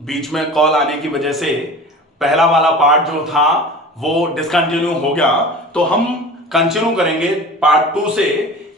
बीच में कॉल आने की वजह से पहला वाला पार्ट जो था वो डिसकंटिन्यू हो गया, तो हम कंटिन्यू करेंगे पार्ट 2 से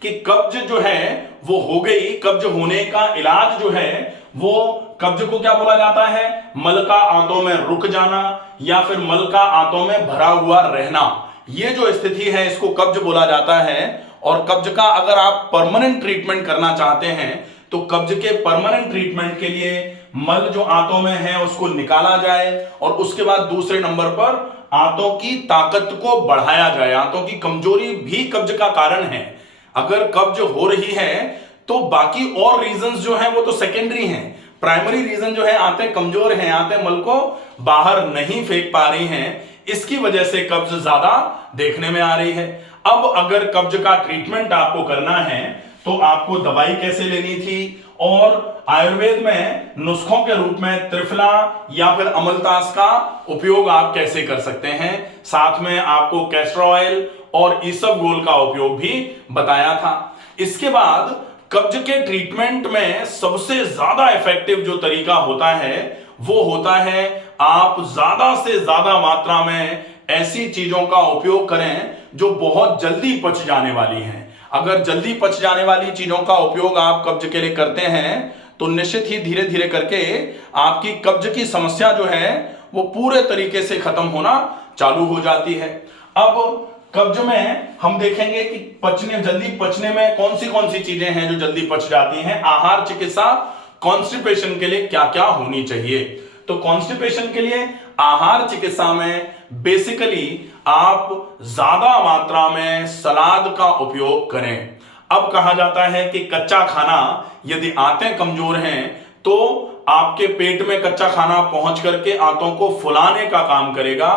कि कब्ज जो है वो हो गई। कब्ज होने का इलाज जो है वो, कब्ज को क्या बोला जाता है? मल का आंतों में रुक जाना या फिर मल का आंतों में भरा हुआ रहना, ये जो स्थिति है इसको कब्ज बोला जाता है। और कब्ज का अगर आप परमानेंट ट्रीटमेंट करना चाहते हैं तो कब्ज के परमानेंट ट्रीटमेंट के लिए मल जो आंतों में है उसको निकाला जाए और उसके बाद दूसरे नंबर पर आंतों की ताकत को बढ़ाया जाए। आंतों की कमजोरी भी कब्ज का कारण है। अगर कब्ज हो रही है तो बाकी और रीजंस जो हैं वो तो सेकेंडरी हैं। प्राइमरी रीजन जो है आंतें कमजोर हैं, आंतें मल को बाहर नहीं फेंक पा रही हैं, इसकी वजह से कब्ज ज्यादा देखने में आ रही है। अब अगर कब्ज का ट्रीटमेंट आपको करना है तो आपको दवाई कैसे लेनी थी, और आयुर्वेद में नुस्खों के रूप में त्रिफला या फिर अमलतास का उपयोग आप कैसे कर सकते हैं। साथ में आपको कैस्टर ऑयल और इसबगोल का उपयोग भी बताया था। इसके बाद कब्ज के ट्रीटमेंट में सबसे ज्यादा इफेक्टिव जो तरीका होता है वो होता है आप ज्यादा से ज्यादा मात्रा में ऐसी चीजों का उपयोग करें जो बहुत जल्दी पच जाने वाली हैं। अगर जल्दी पच जाने वाली चीजों का उपयोग आप कब्ज के लिए करते हैं तो निश्चित ही धीरे धीरे करके आपकी कब्ज की समस्या जो है वो पूरे तरीके से खत्म होना चालू हो जाती है। अब कब्ज में हम देखेंगे कि जल्दी पचने में कौन सी चीजें हैं जो जल्दी पच जाती हैं। आहार चिकित्सा कॉन्स्टिपेशन के लिए क्या क्या होनी चाहिए, तो कॉन्स्टिपेशन के लिए आहार चिकित्सा में बेसिकली आप ज्यादा मात्रा में सलाद का उपयोग करें। अब कहा जाता है कि कच्चा खाना, यदि आंतें कमजोर हैं तो आपके पेट में कच्चा खाना पहुंच करके आंतों को फुलाने का काम करेगा।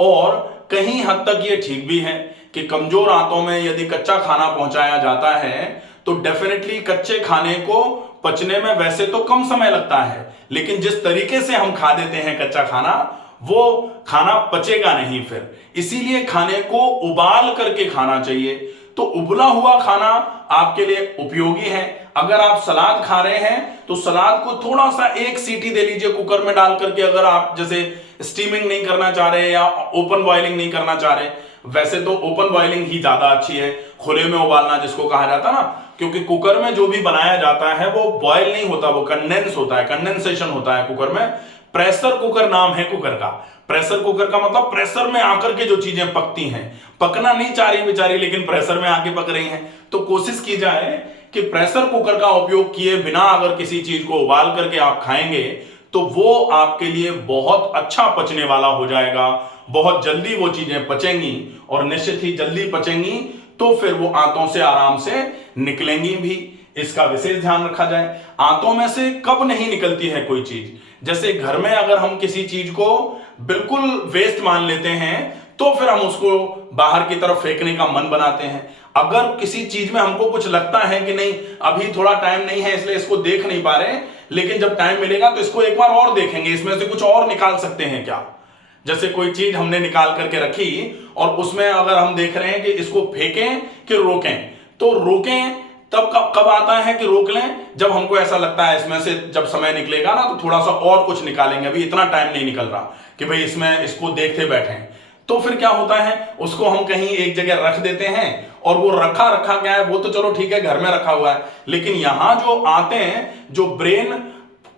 और कहीं हद तक ये ठीक भी है कि कमजोर आंतों में यदि कच्चा खाना पहुंचाया जाता है तो डेफिनेटली कच्चे खाने को पचने में वैसे तो कम समय लगता है, लेकिन जिस तरीके से हम खा देते हैं कच्चा खाना वो खाना पचेगा नहीं फिर। इसीलिए खाने को उबाल करके खाना चाहिए। तो उबला हुआ खाना आपके लिए उपयोगी है। अगर आप सलाद खा रहे हैं तो सलाद को थोड़ा सा एक सीटी दे लीजिए कुकर में डाल करके, अगर आप जैसे स्टीमिंग नहीं करना चाह रहे या ओपन बॉइलिंग नहीं करना चाह रहे। वैसे तो ओपन बॉइलिंग ही ज्यादा अच्छी है, खुले में उबालना जिसको कहा जाता ना, क्योंकि कुकर में जो भी बनाया जाता है वो बॉयल नहीं होता, वो कंडेंस होता है, कंडेंसेशन होता है कुकर में। प्रेशर कुकर नाम है कुकर का। प्रेशर कुकर का मतलब प्रेशर में आकर के जो चीजें पकती हैं, पकना नहीं चाह रही बेचारी लेकिन प्रेशर में आके पक रही हैं। तो कोशिश की जाए कि प्रेशर कुकर का उपयोग किए बिना अगर किसी चीज को उबाल करके आप खाएंगे तो वो आपके लिए बहुत अच्छा पचने वाला हो जाएगा। बहुत जल्दी वो चीजें पचेंगी और निश्चित ही जल्दी पचेंगी तो फिर वो आंतों से आराम से निकलेंगी भी। इसका विशेष ध्यान रखा जाए। आंतों में से कब नहीं निकलती है कोई चीज, जैसे घर में अगर हम किसी चीज को बिल्कुल वेस्ट मान लेते हैं तो फिर हम उसको बाहर की तरफ फेंकने का मन बनाते हैं। अगर किसी चीज में हमको कुछ लगता है कि नहीं अभी थोड़ा टाइम नहीं है इसलिए इसको देख नहीं पा रहे, लेकिन जब टाइम मिलेगा तो इसको एक बार और देखेंगे, इसमें से कुछ और निकाल सकते हैं क्या। जैसे कोई चीज हमने निकाल करके रखी और उसमें अगर हम देख रहे हैं कि इसको फेंकें कि रोकें, तो रोकें तब कब आता है कि रोक लें जब हमको ऐसा लगता है इसमें से जब समय निकलेगा ना तो थोड़ा सा और कुछ निकालेंगे, अभी इतना टाइम नहीं निकल रहा कि भाई इसमें इसको देखते बैठे। तो फिर क्या होता है उसको हम कहीं एक जगह रख देते हैं और वो रखा क्या है वो तो चलो ठीक है घर में रखा हुआ है, लेकिन यहां जो आते हैं जो ब्रेन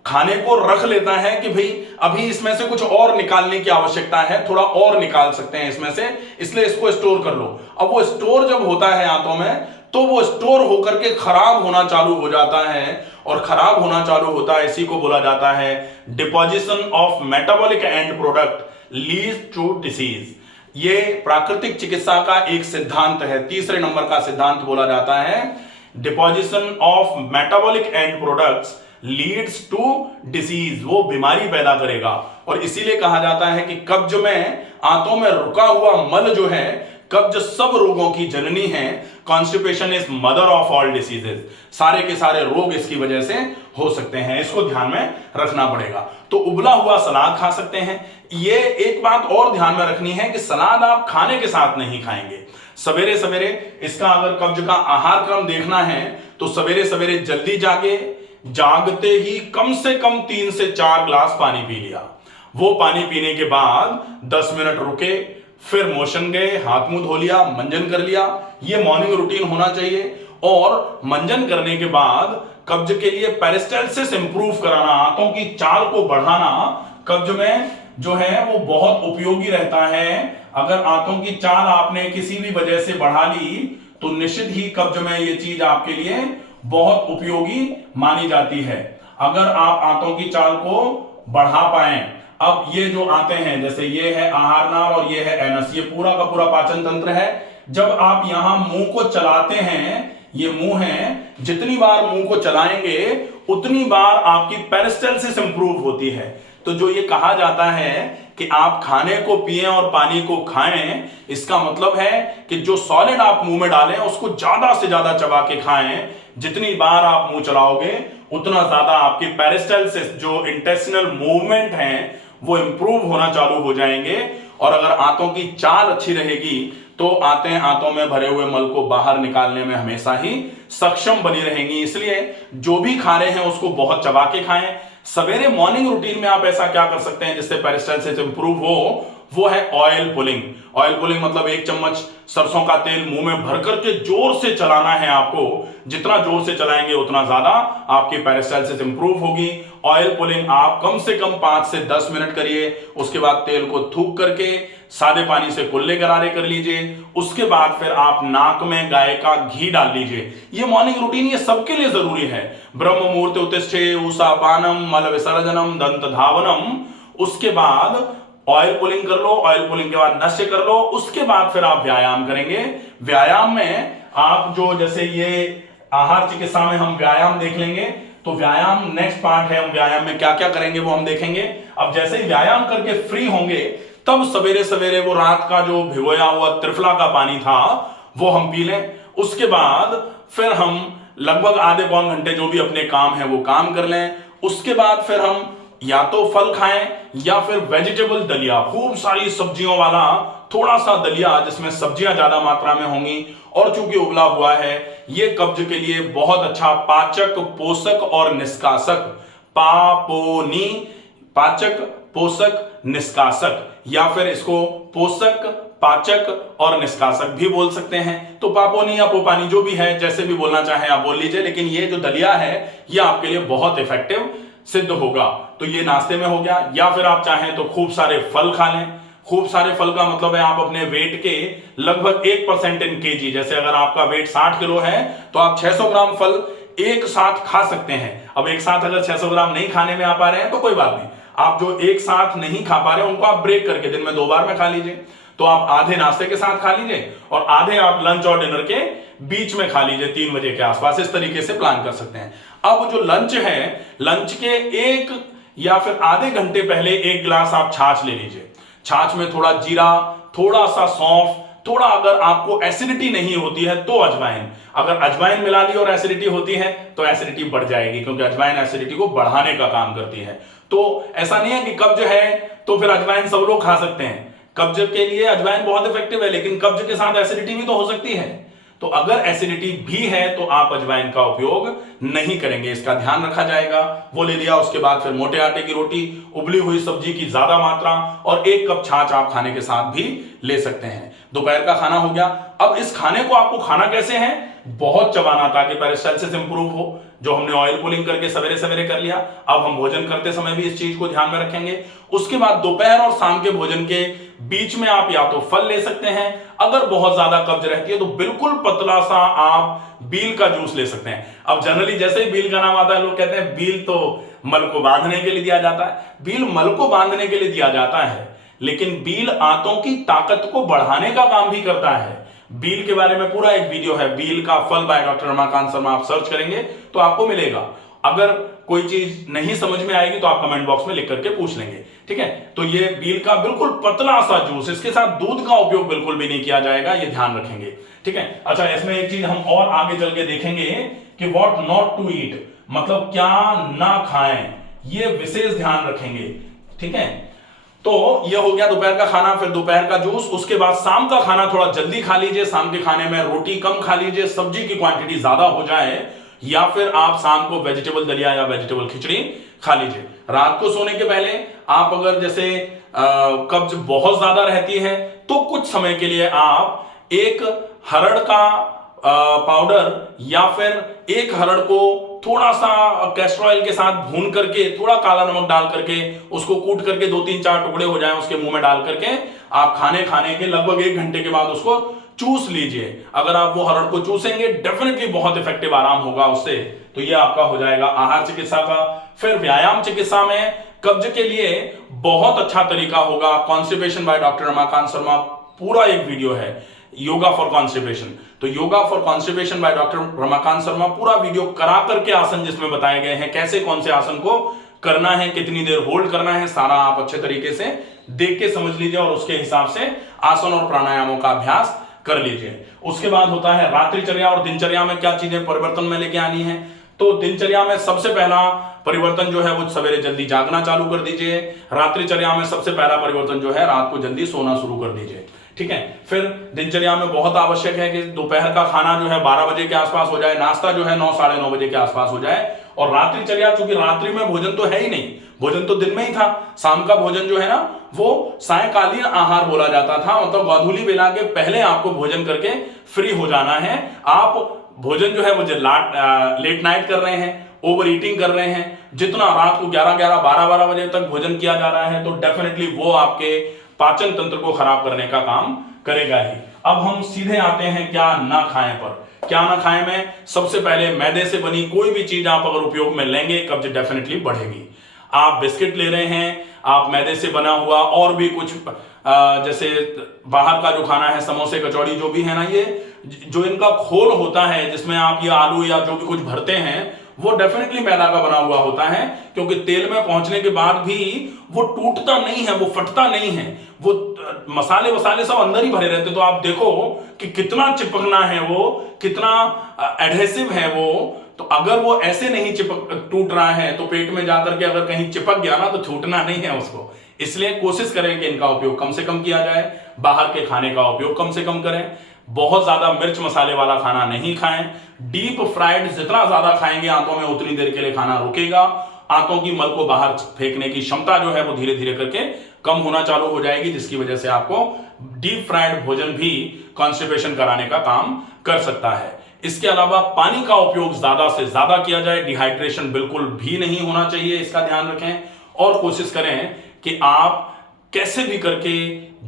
खाने को रख लेता है कि भाई अभी इसमें से कुछ और निकालने की आवश्यकता है, थोड़ा और निकाल सकते हैं इसमें से, इसलिए इसको स्टोर कर लो। अब वो स्टोर जब होता है आंतों में तो वो स्टोर होकर के खराब होना चालू हो जाता है, और खराब होना चालू होता है इसी को बोला जाता है deposition of metabolic end product leads to disease. ये प्राकृतिक चिकित्सा का एक सिद्धांत है, तीसरे नंबर का सिद्धांत बोला जाता है deposition of metabolic end products leads to disease. वो बीमारी पैदा करेगा और इसीलिए कहा जाता है कि कब्ज में आंतों में रुका हुआ मल जो है, कब्ज सब रोगों की जननी है। Constipation is mother of all diseases. सारे के सारे रोग इसकी वजह से हो सकते हैं, इसको ध्यान में रखना पड़ेगा। तो उबला हुआ सलाद खा सकते हैं। ये एक बात और ध्यान में रखनी है कि सलाद आप खाने के साथ नहीं खाएंगे। सवेरे सवेरे इसका अगर कब्ज का आहार क्रम देखना है तो सवेरे सवेरे जल्दी जागे, जागते ही कम से कम 3 से 4 ग्लास पानी पी लिया। वो पानी पीने के बाद 10 मिनट रुके, फिर मोशन गए, हाथ मुंह धो लिया, मंजन कर लिया। ये मॉर्निंग रूटीन होना चाहिए। और मंजन करने के बाद कब्ज के लिए पेरिस्टाल्सिस इंप्रूव कराना, आंतों की चाल को बढ़ाना कब्ज में जो है वो बहुत उपयोगी रहता है। अगर आंतों की चाल आपने किसी भी वजह से बढ़ा ली तो निश्चित ही कब्ज में ये चीज आपके लिए बहुत उपयोगी मानी जाती है, अगर आप आंतों की चाल को बढ़ा पाए। अब ये जो आते हैं, जैसे ये है आहार नाल और ये है एनस, ये पूरा का पूरा पाचन तंत्र है। जब आप यहां मुंह को चलाते हैं, ये मुंह है, जितनी बार मुंह को चलाएंगे उतनी बार आपकी पेरिस्टाल्सिस इंप्रूव होती है। तो जो ये कहा जाता है कि आप खाने को पिएं और पानी को खाएं, इसका मतलब है कि जो सॉलिड आप मुंह में डालें उसको ज्यादा से ज्यादा चबा के खाएं। जितनी बार आप मुंह चलाओगे उतना ज्यादा आपकी पेरिस्टाल्सिस, जो इंटेस्टिनल मूवमेंट है, वो इंप्रूव होना चालू हो जाएंगे। और अगर आंतों की चाल अच्छी रहेगी तो आंतों में भरे हुए मल को बाहर निकालने में हमेशा ही सक्षम बनी रहेंगी। इसलिए जो भी खा रहे हैं उसको बहुत चबा के खाएं। सवेरे मॉर्निंग रूटीन में आप ऐसा क्या कर सकते हैं जिससे पेरिस्टाल्सिस इंप्रूव हो, वो है ऑयल पुलिंग। ऑयल पुलिंग मतलब 1 चम्मच सरसों का तेल मुंह में भर करके जोर से चलाना है आपको। जितना जोर से चलाएंगे उतना ज्यादा आपकी पेरिस्टाल्सिस इंप्रूव होगी। ऑयल पुलिंग आप कम से कम 5 से 10 मिनट करिए। उसके बाद तेल को थूक करके सादे पानी से कुल्ले गरारे कर लीजिए। उसके बाद फिर आप नाक में गाय का घी डाल लीजिए। ये मॉर्निंग रूटीन ये सबके लिए जरूरी है। ब्रह्म मुहूर्ते उत्तिष्ठे उषापानम मल विसर्जनम दंत धावनम। उसके बाद ऑयल पुलिंग कर लो, ऑयल पुलिंग के बाद नश्य कर लो। उसके बाद फिर आप व्यायाम करेंगे। व्यायाम में आप जो, जैसे ये आहार चिकित्सा में हम व्यायाम देख लेंगे, तो व्यायाम नेक्स्ट पार्ट है। हम व्यायाम में क्या क्या करेंगे वो हम देखेंगे। अब जैसे ही व्यायाम करके फ्री होंगे तब सवेरे सवेरे वो रात का जो भिगोया हुआ त्रिफला का पानी था वो हम पी लें। उसके बाद फिर हम लगभग आधे पौन घंटे जो भी अपने काम है वो काम कर लें। उसके बाद फिर हम या तो फल खाएं या फिर वेजिटेबल दलिया, खूब सारी सब्जियों वाला थोड़ा सा दलिया जिसमें सब्जियां ज्यादा मात्रा में होंगी और चूंकि उबला हुआ है, ये कब्ज के लिए बहुत अच्छा पाचक, पोषक और निष्कासक, पापोनी, पाचक, पोषक, निष्कासक, या फिर इसको पोषक, पाचक और निष्कासक भी बोल सकते हैं। तो पापोनी या पोपानी जो भी है, जैसे भी बोलना चाहें आप बोल लीजिए, लेकिन ये जो दलिया है ये आपके लिए बहुत इफेक्टिव सिद्ध होगा। तो ये नाश्ते में हो गया। या फिर आप चाहें तो खूब सारे फल खा लें। खूब सारे फल का मतलब है आप अपने वेट के लगभग 1% इन केजी, जैसे अगर आपका वेट 60 किलो है तो आप 600 ग्राम फल एक साथ खा सकते हैं। अब एक साथ अगर 600 ग्राम नहीं खाने में आ पा रहे हैं तो कोई बात नहीं, आप जो एक साथ नहीं खा पा रहे हैं उनको आप ब्रेक करके दिन में 2 बार में खा लीजिए। तो आप आधे नाश्ते के साथ खा लीजिए और आधे आप लंच और डिनर के बीच में खा लीजिए 3 बजे के आसपास। इस तरीके से प्लान कर सकते हैं। अब जो लंच है, लंच के 1 या फिर आधे घंटे पहले 1 गिलास आप छाछ ले लीजिए। छाछ में थोड़ा जीरा, थोड़ा सा सौंफ, थोड़ा अगर आपको एसिडिटी नहीं होती है तो अजवाइन। अगर अजवाइन मिला ली और एसिडिटी होती है तो एसिडिटी बढ़ जाएगी, क्योंकि अजवाइन एसिडिटी को बढ़ाने का काम करती है। तो ऐसा नहीं है कि कब्ज है तो फिर अजवाइन सब लोग खा सकते हैं। कब्ज के लिए अजवाइन बहुत इफेक्टिव है, लेकिन कब्ज के साथ एसिडिटी भी तो हो सकती है। तो अगर एसिडिटी भी है तो आप अजवाइन का उपयोग नहीं करेंगे, इसका ध्यान रखा जाएगा। वो ले लिया। उसके बाद फिर मोटे आटे की रोटी, उबली हुई सब्जी की ज्यादा मात्रा और 1 कप छाछ आप खाने के साथ भी ले सकते हैं। दोपहर का खाना हो गया। अब इस खाने को आपको खाना कैसे है, बहुत चबाना ताकि पेरिस्टाल्सिस इंप्रूव हो, जो हमने ऑयल पुलिंग करके सवेरे सवेरे कर लिया। अब हम भोजन करते समय भी इस चीज को ध्यान में रखेंगे। उसके बाद दोपहर और शाम के भोजन के बीच में आप या तो फल ले सकते हैं, अगर बहुत ज्यादा कब्ज रहती है तो बिल्कुल पतला सा आप बील का जूस ले सकते हैं। अब जनरली जैसे ही बील का नाम आता है लोग कहते हैं बील तो मल को बांधने के लिए दिया जाता है। बील मल को बांधने के लिए दिया जाता है, लेकिन बील आंतों की ताकत को बढ़ाने का काम भी करता है। बील के बारे में पूरा एक वीडियो है, बील का फल बाय डॉक्टर रमाकांत शर्मा, आप सर्च करेंगे तो आपको मिलेगा। अगर कोई चीज नहीं समझ में आएगी तो आप कमेंट बॉक्स में लिख करके पूछ लेंगे, ठीक है। तो ये बील का बिल्कुल पतला सा जूस, इसके साथ दूध का उपयोग बिल्कुल भी नहीं किया जाएगा, ये ध्यान रखेंगे, ठीक है। अच्छा, इसमें एक चीज हम और आगे चल के देखेंगे कि व्हाट नॉट टू ईट, मतलब क्या ना खाएं, ये विशेष ध्यान रखेंगे, ठीक है। तो ये हो गया दोपहर का खाना, फिर दोपहर का जूस। उसके बाद शाम का खाना थोड़ा जल्दी खा लीजिए। शाम के खाने में रोटी कम खा लीजिए, सब्जी की क्वांटिटी ज्यादा हो जाए। या फिर आप शाम को वेजिटेबल दलिया या वेजिटेबल खिचड़ी खा लीजिए। रात को सोने के पहले आप अगर जैसे कब्ज बहुत ज्यादा रहती है तो कुछ समय के लिए आप एक हरड़ का पाउडर या फिर एक हरड़ को थोड़ा सा कैस्टर ऑयल के साथ भून करके थोड़ा काला नमक डाल करके उसको कूट करके 2-3-4 टुकड़े हो जाएं उसके मुंह में डाल करके आप खाने के लगभग 1 घंटे के बाद उसको चूस लीजिए। अगर आप वो हरड़ को चूसेंगे डेफिनेटली बहुत इफेक्टिव आराम होगा उससे। तो ये आपका हो जाएगा आहार चिकित्सा का। फिर व्यायाम चिकित्सा में कब्ज के लिए बहुत अच्छा तरीका होगा constipation by doctor Ramakant Sharma, पूरा एक वीडियो है योगा फॉर कॉन्स्टिपेशन। तो yoga for constipation by doctor Ramakant Sharma पूरा वीडियो करा करके आसन जिसमें बताए गए हैं कैसे कौन से आसन को करना है, कितनी देर होल्ड करना है, सारा आप अच्छे तरीके से देख के समझ लीजिए और उसके हिसाब से आसन और प्राणायामों का अभ्यास कर लीजिए। उसके बाद होता है रात्रिचर्या और दिनचर्या में क्या चीजें परिवर्तन में लेके आनी है। तो दिनचर्या में सबसे पहला परिवर्तन जो है वो सवेरे जल्दी जागना चालू कर दीजिए। रात्रिचर्या में सबसे पहला परिवर्तन जो है रात को जल्दी सोना शुरू कर दीजिए। ठीक है। फिर दिनचर्या में बहुत आवश्यक है कि दोपहर का खाना जो है 12 बजे के आसपास हो जाए, नाश्ता जो है 9-9:30 बजे के आसपास हो जाए। और रात्रिचर्या, चूंकि रात्रि में भोजन तो है ही नहीं, भोजन तो दिन में ही था। शाम का भोजन जो है ना वो सायंकालीन आहार बोला जाता था, मतलब गोधूली बेला के पहले आपको भोजन करके फ्री हो जाना है। आप भोजन जो है वो लेट नाइट कर रहे हैं, ओवर ईटिंग कर रहे हैं, जितना रात को 11-11, 12-12 बजे तक भोजन किया जा रहा है तो डेफिनेटली वो आपके पाचन तंत्र को खराब करने का काम करेगा ही। अब हम सीधे आते हैं क्या ना खाएं पर। क्या ना खाएं में सबसे पहले मैदे से बनी कोई भी चीज आप अगर उपयोग में लेंगे कब्ज डेफिनेटली बढ़ेगी। आप बिस्किट ले रहे हैं, आप मैदे से बना हुआ और भी कुछ जैसे बाहर का जो खाना है, समोसे कचौड़ी जो भी है ना, ये जो इनका खोल होता है जिसमें आप ये आलू या जो भी कुछ भरते हैं वो डेफिनेटली मैदा का बना हुआ होता है, क्योंकि तेल में पहुंचने के बाद भी वो टूटता नहीं है, वो फटता नहीं है, वो मसाले वसाले सब अंदर ही भरे रहते। तो आप देखो कि कितना चिपकना है वो, कितना एडहेसिव है वो। तो अगर वो ऐसे नहीं टूट रहा है तो पेट में जाकर के अगर कहीं चिपक गया ना तो छूटना नहीं है उसको। इसलिए कोशिश करें कि इनका उपयोग कम से कम किया जाए, बाहर के खाने का उपयोग कम से कम करें, बहुत ज्यादा मिर्च मसाले वाला खाना नहीं खाएं। डीप फ्राइड जितना ज्यादा खाएंगे आंतों में उतनी देर के लिए खाना रुकेगा, आंतों की मल को बाहर फेंकने की क्षमता जो है वो धीरे धीरे करके कम होना चालू हो जाएगी, जिसकी वजह से आपको डीप फ्राइड भोजन भी कॉन्स्टिपेशन कराने का काम कर सकता है। इसके अलावा पानी का उपयोग ज्यादा से ज्यादा किया जाए, डिहाइड्रेशन बिल्कुल भी नहीं होना चाहिए, इसका ध्यान रखें। और कोशिश करें कि आप कैसे भी करके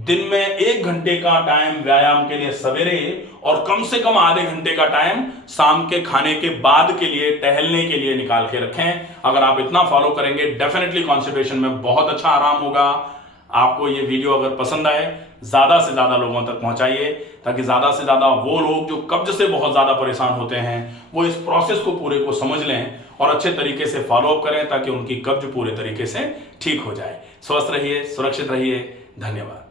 दिन में 1 घंटे का टाइम व्यायाम के लिए सवेरे और कम से कम आधे घंटे का टाइम शाम के खाने के बाद के लिए, टहलने के लिए निकाल के रखें। अगर आप इतना फॉलो करेंगे डेफिनेटली कॉन्स्टिपेशन में बहुत अच्छा आराम होगा। आपको ये वीडियो अगर पसंद आए ज्यादा से ज्यादा लोगों तक पहुंचाइए, ताकि ज्यादा से ज्यादा वो लोग जो कब्ज से बहुत ज्यादा परेशान होते हैं वो इस प्रोसेस को पूरे को समझ लें और अच्छे तरीके से फॉलो अप करें, ताकि उनकी कब्ज पूरे तरीके से ठीक हो जाए। स्वस्थ रहिए, सुरक्षित रहिए। धन्यवाद।